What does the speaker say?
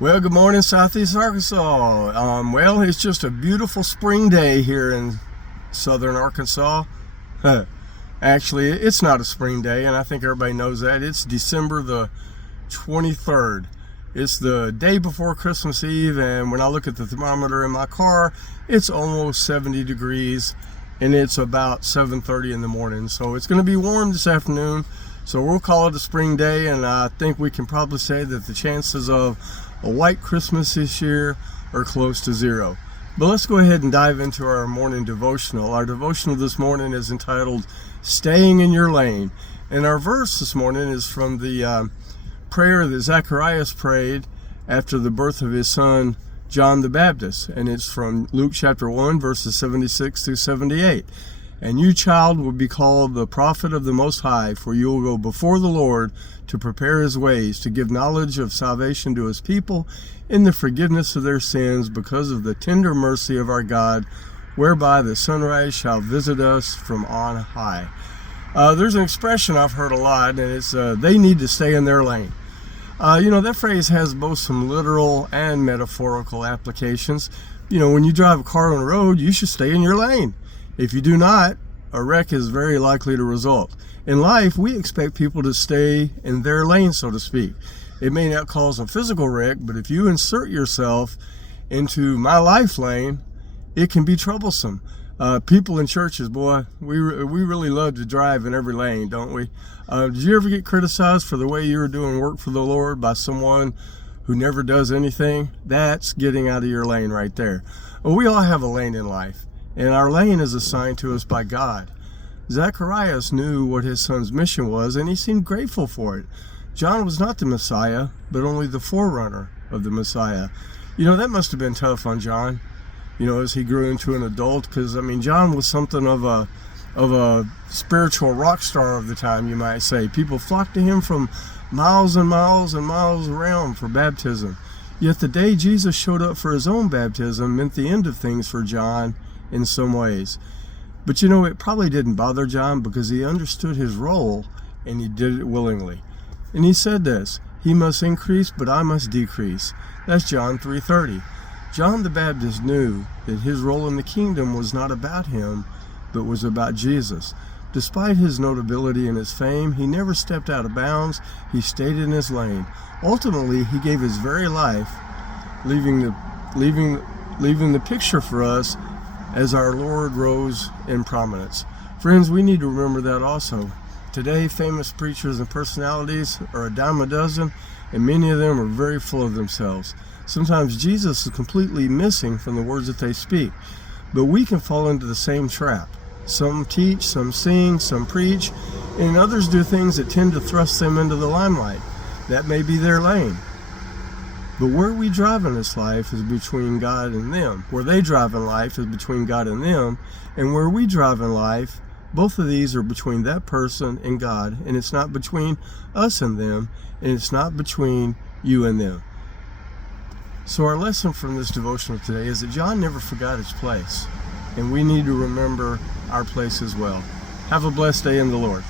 Well, good morning, Southeast Arkansas. Well, it's just a beautiful spring day here in southern Arkansas. Actually, it's not a spring day, and I think everybody knows that. It's December the 23rd. It's the day before Christmas Eve, and when I look at the thermometer in my car, it's almost 70 degrees, and it's about 7:30 in the morning. So it's going to be warm this afternoon, so we'll call it a spring day, and I think we can probably say that the chances of a white Christmas this year are close to zero. But let's go ahead and dive into our morning devotional. Our devotional this morning is entitled Staying in Your Lane. And our verse this morning is from the prayer that Zacharias prayed after the birth of his son, John the Baptist. And it's from Luke chapter 1, verses 76 through 78. And you, child, will be called the prophet of the Most High, for you will go before the Lord to prepare his ways, to give knowledge of salvation to his people in the forgiveness of their sins, because of the tender mercy of our God, whereby the sunrise shall visit us from on high. There's an expression I've heard a lot, and it's they need to stay in their lane. That phrase has both some literal and metaphorical applications. When you drive a car on the road, you should stay in your lane. If you do not, a wreck is very likely to result. In life, we expect people to stay in their lane, so to speak. It may not cause a physical wreck, but if you insert yourself into my life lane, it can be troublesome. People in churches, boy, we really love to drive in every lane, don't we? Did you ever get criticized for the way you were doing work for the Lord by someone who never does anything? That's getting out of your lane right there. Well, we all have a lane in life, and our lane is assigned to us by God. Zacharias knew what his son's mission was, and he seemed grateful for it. John was not the Messiah, but only the forerunner of the Messiah. That must have been tough on John, as he grew into an adult, because, John was something of a spiritual rock star of the time, you might say. People flocked to him from miles and miles and miles around for baptism. Yet the day Jesus showed up for his own baptism meant the end of things for John in some ways. But it probably didn't bother John, because he understood his role and he did it willingly. And he said this, he must increase, but I must decrease. That's John 3:30. John the Baptist knew that his role in the kingdom was not about him, but was about Jesus. Despite his notability and his fame, he never stepped out of bounds. He stayed in his lane. Ultimately, he gave his very life, leaving the picture for us as our Lord rose in prominence. Friends, we need to remember that also. Today, famous preachers and personalities are a dime a dozen, and many of them are very full of themselves. Sometimes Jesus is completely missing from the words that they speak, but we can fall into the same trap. Some teach, some sing, some preach, and others do things that tend to thrust them into the limelight. That may be their lane. But where we drive in this life is between God and them. Where they drive in life is between God and them. And where we drive in life, both of these are between that person and God. And it's not between us and them. And it's not between you and them. So our lesson from this devotional today is that John never forgot his place. And we need to remember our place as well. Have a blessed day in the Lord.